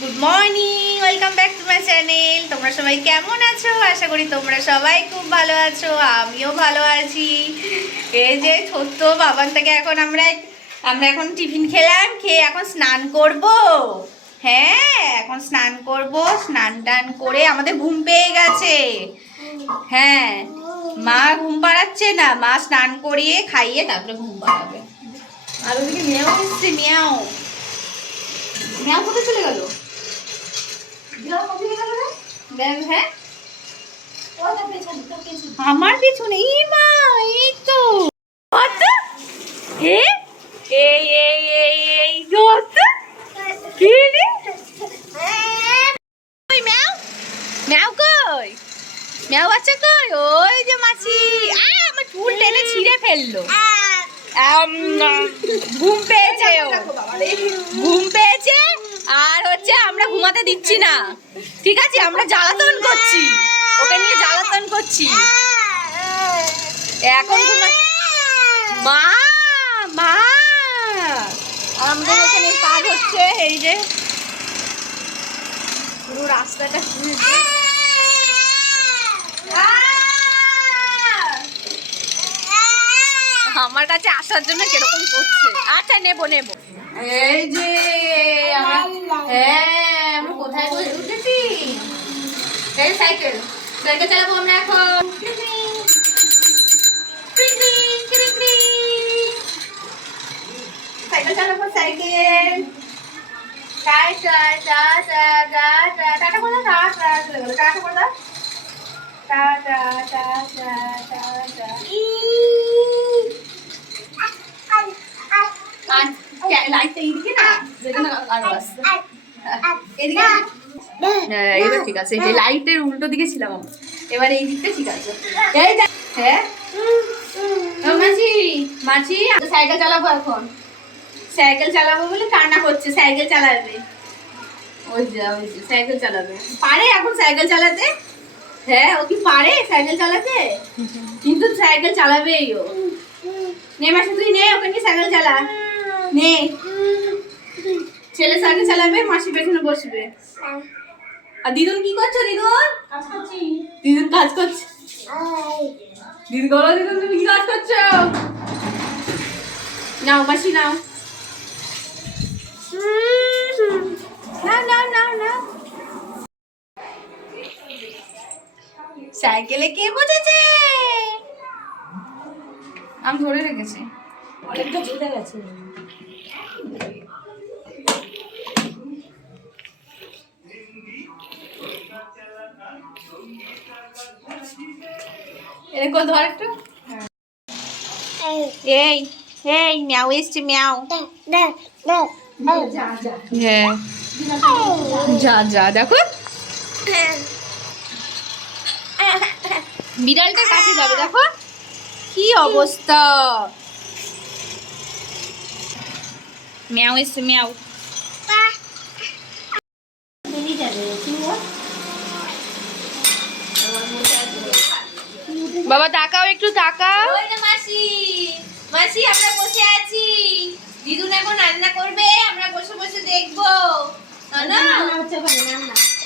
Good morning welcome back to my channel তোমরা সবাই কেমন আছো? আশা করি তোমরা সবাই খুব ভালো আছো, আমিও ভালো আছি। এই যে ছোট্ট বাবান থেকে এখন আমরা আমরা এখন টিফিন খেলাম, খেয়ে এখন স্নান করব। হ্যাঁ এখন স্নান করব, স্নান টান করে আমাদের ঘুম পেয়ে গেছে। হ্যাঁ মা ঘুম পাড়াচ্ছে না, মা স্নান করিয়ে খাইয়ে তারপরে ঘুম পাড়াবে। আর ওদিকে মেয়েও এসছে, মেয়াও। মেয়াও কোথায় চলে গেল? হ্যাঁ? আমার পিছনে এই মা এই তো। কত এ? এই এই এই এই কত কি রে? ওই ম্যাও? ম্যাও কই? ম্যাও কই? ওই যে মাছি। আ আমার চুল টেনে ছিঁড়ে ফেলল। ঘুম পেয়েছে। ঘুম পেয়েছে? আর হচ্ছে আমরা ঘুমাতে দিচ্ছি না। ঠিক আছে? আমরা জ্বালাতন করছি। ওকে নিয়ে জ্বালাতন করছি। এখন ঘুমা মা মা! আমাদের এখানে কাজ হচ্ছে, এই যে। পুরো রাস্তাটা আমার কাছে আসার জন্য কীরকম করছে? আচ্ছা নেব নেব। এই যে হ্যাঁ আমরা কোথায় উঠেছি? এই সাইকেল সাইকেল চালাবো আমরা এখন। সাইকেল চালাবো cycle. Tata tata tata tata করে দাও টাটা চলে গেলো। টাটা করে দাও। টাটা টাটা টাটা ই আর হ্যাঁ হ্যাঁ। সাইকেল চালাবো বলে কান্না সাইকেল চালাবে। ওই সাইকেল চালাবে। পারে এখন সাইকেল চালাতে? হ্যাঁ ও কি পারে সাইকেল চালাতে? কিন্তু সাইকেল চালাবেই ও। নে সাইকেল চালা। নে। ছেলে সাইকেল চালাবে, মাসি পেছনে বসবে। আর দিদুন কি করছ, দিদুন? দিদুন কাজ করছে। দিদি, বলো দিদুন, তুমি কি কাজ করছ? নাও মাসি, নাও। না না না না সাইকেলে কে বসেছে? আমি ধরে রেখেছি। অনেকটা জুতে গেছে। এরকম ধর একটু। এই এই ম্যাও এসছে ম্যাও। হ্যাঁ। যা যা দেখো। বিড়ালটার কাছে যাবে দেখো। কি অবস্থা। ম্যাও এসছে ম্যাও। বাবা তাকাও একটু তাকাও। ওই না মাসি মাসি আমরা বসে আছি। দিদুন এখন রান্না করবে আমরা বসে বসে দেখব।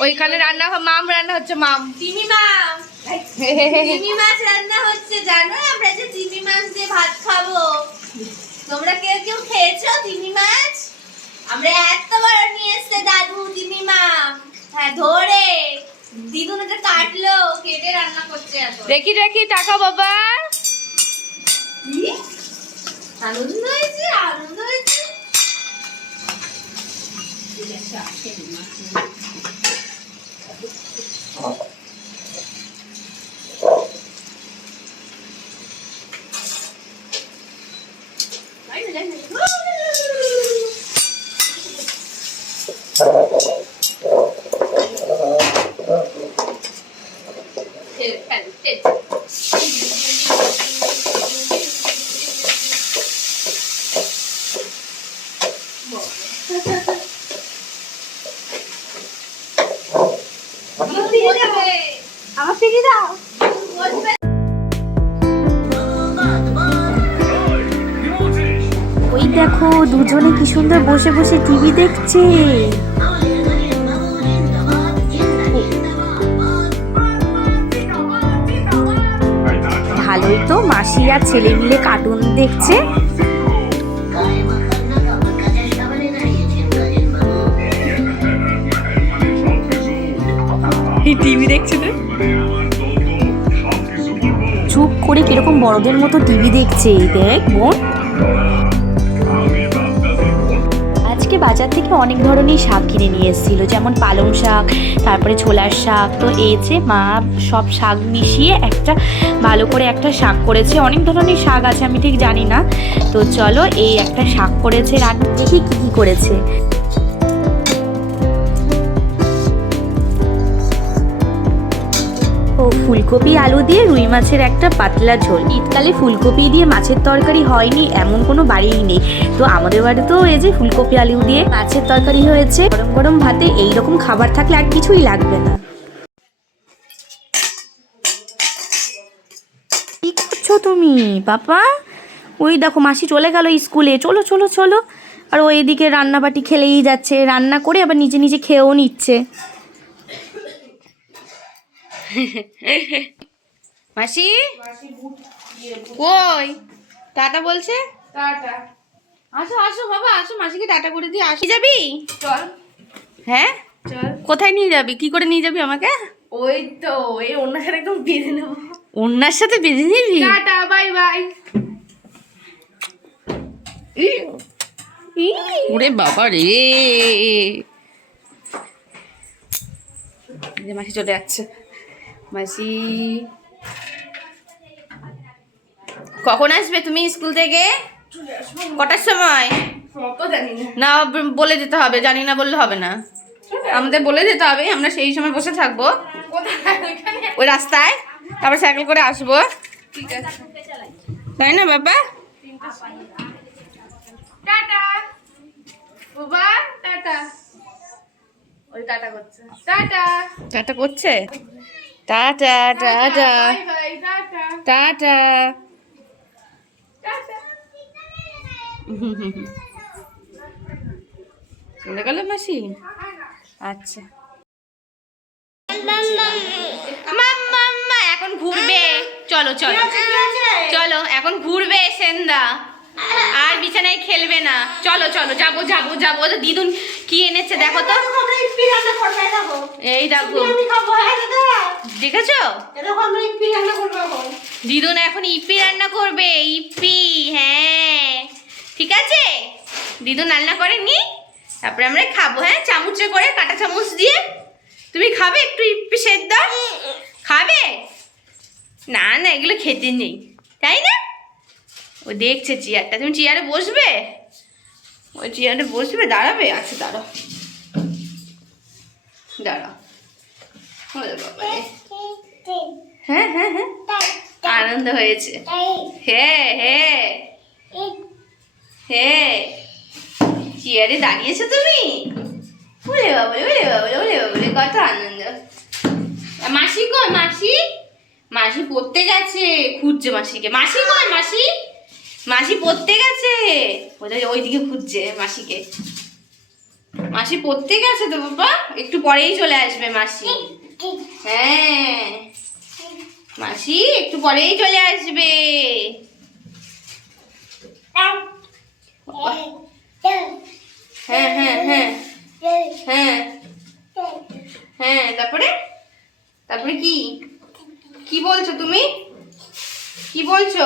ওইখানে রান্না মাম রান্না হচ্ছে মাম। তিমি মাম। তিমি মাছ রান্না হচ্ছে জানো? আমরা যে তিমি মাছ দিয়ে ভাত খাব। তোমরা কেউ কেউ খেয়েছো তিমি মাছ? আমরা এত বড় নিয়ে এসছে দাদু তিমি মাম। হ্যাঁ ধরে। দিদুন কাটলো কেটে রান্না করছে দেখি দেখি টাকা বাবা। আনন্দ হয়েছে আনন্দ হয়েছে। দেখো দুজনে কি সুন্দর বসে বসে টিভি দেখছে। ভালোই তো মাসি আর ছেলে মিলে কার্টুন দেখছে। টিভি দেখছে চুপ করে কীরকম বড়দের মতো টিভি দেখছে দেখ বোন। বাজার থেকে অনেক ধরনের শাক কিনে নিয়ে এসেছিল, যেমন পালং শাক, তারপরে ছোলার শাক। তো এই যে মা সব শাক মিশিয়ে একটা ভালো করে একটা শাক করেছে। অনেক ধরনের শাক আছে, আমি ঠিক জানি না। তো চলো এই একটা শাক করেছে, রান্না দেখি কী কী করেছে। ও ফুলকপি আলু দিয়ে রুই মাছের একটা পাতলা ঝোল। শীতকালে ফুলকপি দিয়ে মাছের তরকারি হয়নি, এমন কোনো বাড়িই নেই। তো আমাদের বাড়িতেও এই যে ফুলকপি আলু দিয়ে মাছের তরকারি হয়েছে। গরম গরম ভাতে এই রকম খাবার থাকলে আর কিছুই লাগবে না। কি করছ তুমি? পাপা ওই দেখো মাসি চলে গেল স্কুলে। চলো চলো চলো। আর ওই এদিকে রান্নাবাটি খেলেই যাচ্ছে। রান্না করে আবার নিজে নিজে খেয়েও নিচ্ছে। মাসি? কই? টাটা বলছে? টাটা। আসো আসো বাবা আসো মাসিকে টাটা করে দিয়ে আসি। যাবি? চল। হ্যাঁ? চল। কোথায় নিয়ে যাবি? কি করে নিয়ে যাবি আমাকে? ওই তো এই অন্য সাথে একদম বেঁধে নেব। অন্যার সাথে বেঁধে নিবি? Tata bye bye. ওরে বাবা রে। যে মাসি চলে যাচ্ছে। মাসি। কখন আসবে তুমি স্কুল থেকে? কটার সময়? না। বলে দিতে হবে জানি না বললে হবে না। আমাদের বলে দিতে হবে আমরা সেই সময় বসে থাকব। ওই রাস্তায় তারপর সাইকেল করে আসব। তাই না বাবা? টাটা। বাবা টাটা। ওই টাটা করছে। টাটা। টাটা করছে? টাটা টাটা টাটা চলে গেল মাসি? আচ্ছা। এখন ঘুরবে। চলো চলো। চলো এখন ঘুরবে সেন্দা। আর বিছানায় খেলবে না। চলো চলো যাব যাব যাব। দিদুন কি এনেছে দেখো তো। এই দেখো। দেখেছ? দিদুন এখন ইপি রান্না করবে ইপি হ্যাঁ। ঠিক আছে? দিদুন রান্না করেনি? তারপরে আমরা খাব হ্যাঁ? চামচে করে কাটা চামচ দিয়ে। তুমি খাবে একটু ইপি সেদ্ধ? খাবে? না না এগুলো খেতে নেই। তাই না? ও দেখছে চেয়ারটা। তুমি চেয়ারে বসবে? ওই চেয়ারে বসবে দাঁড়াবে? আচ্ছা দাঁড়াও। দাঁড়াও। হ্যাঁ হ্যাঁ হ্যাঁ। আনন্দ হয়েছে। হ্যাঁ হ্যাঁ। হ্যাঁ। চেয়ারে দাঁড়িয়েছো তুমি? ওরে বাবা ওরে বাবা ওরে বাবা রে, কত আনন্দ। মাসি কই মাসি? মাসি পড়তে গেছে খুঁজছে মাসিকে। মাসি কই মাসি? মাসি পড়তে গেছে। ওই ওইদিকে খুঁজছে মাসিকে। মাসি পড়তে গেছে তো বাবা একটু পরেই চলে আসবে মাসি। হ্যাঁ। মাসি, একটু পরেই চলে আসবে। হ্যাঁ হ্যাঁ হ্যাঁ। হ্যাঁ। হ্যাঁ তারপরে? তারপরে কি? কি বলছো তুমি? কি বলছো?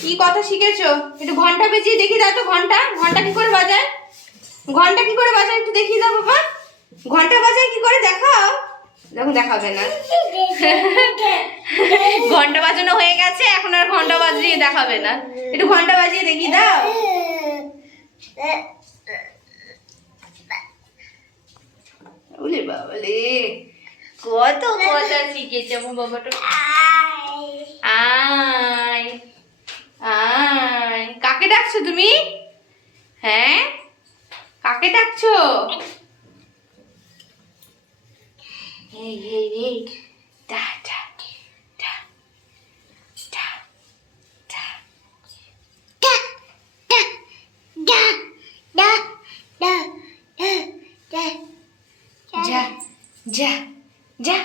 কি কথা শিখেছো? একটু ঘণ্টা বেজিয়ে দেখি দাও তো, ঘণ্টা। ঘণ্টা কি করে বাজায়? ঘণ্টা কি করে বাজায় একটু দেখিয়ে দাও বাবা। ঘণ্টা বাজায় কি করে দেখাও? দেখো দেখাবে না। ঘণ্টা বাজানো হয়ে গেছে, এখন আর ঘণ্টা বাজিয়ে দেখাবে না। একটু ঘণ্টা বাজিয়ে দেখি দাও। ওলে বাবালে, কত কথা শিখেছে আমার বাবাটা। আয় আয়। কাকে ডাকছো তুমি? হ্যাঁ? কাকে ডাকছো? এই এই এই দা দা দা দা দা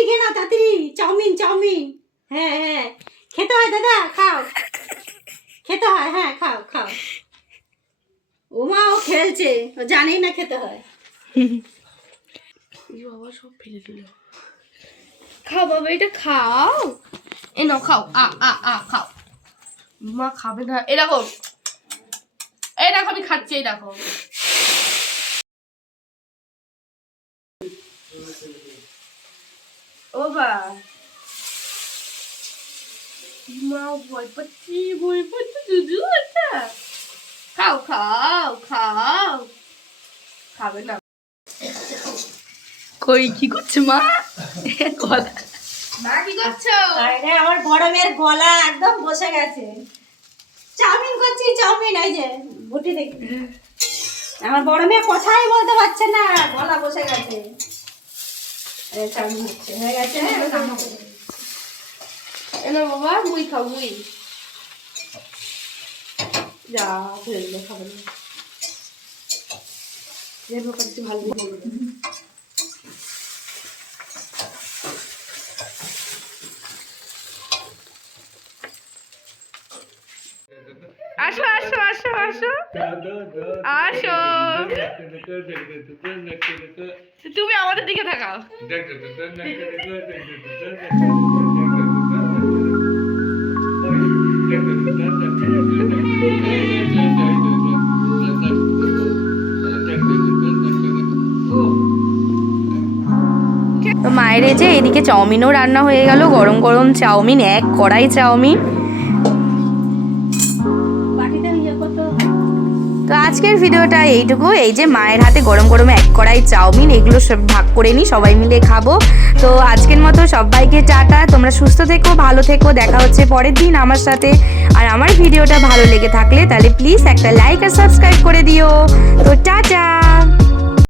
তাড়াতাড়ি খেয়ে নাও তাড়াতাড়ি। Chow mein chow mein. হ্যাঁ হ্যাঁ। খেতে হয় দাদা? খাও। খেতে হয় হ্যাঁ খাও খাও। ও মা ও খেলছে। ও জানেই না খেতে হয়। বাবা সব ফেলে দিল। খাও বাবা এটা খাও। এ নাও খাও। আ আ আ খাও। মা খাবে না। এরকম এই দেখো আমি খাচ্ছি এই দেখো। ও বা মা ভয় পাচ্ছি ভয় পাচ্ছি দুদু এটা খাও খাও খাও খাবে না কই কি করছে মা গলা মা কি করছ আরে আমার বড় মেয়ের গলা একদম বসে গেছে। চাউমিন করছি চাউমিন এই যে বুটি দেখি। আমার বড় মেয়ে কথাই বলতে পারছে না গলা বসে গেছে। এই চাউমিন হচ্ছে। হয়ে গেছে? এলো বাবা মুই খাও মুই যা ফেললে খাবে না। ভালো আসো আসো আসো আসো। আসো। তুমি আমাদের দিকে থাকাও মায়ের যে এদিকে চাউমিনও রান্না হয়ে গেল, গরম গরম চাউমিন, এক কড়াই চাউমিন। তো আজকের ভিডিওটা এইটুকু। এই যে মায়ের হাতে গরম গরমে এক কড়াই চাউমিন, এগুলো সব ভাগ করে নিই, সবাই মিলে খাব। তো আজকের মতো সবাইকে টাটা, তোমরা সুস্থ থেকো, ভালো থেকো, দেখা হচ্ছে পরের দিন আমার সাথে। আর আমার ভিডিওটা ভালো লেগে থাকলে তাহলে প্লিজ একটা লাইক আর সাবস্ক্রাইব করে দিও। তো টাটা!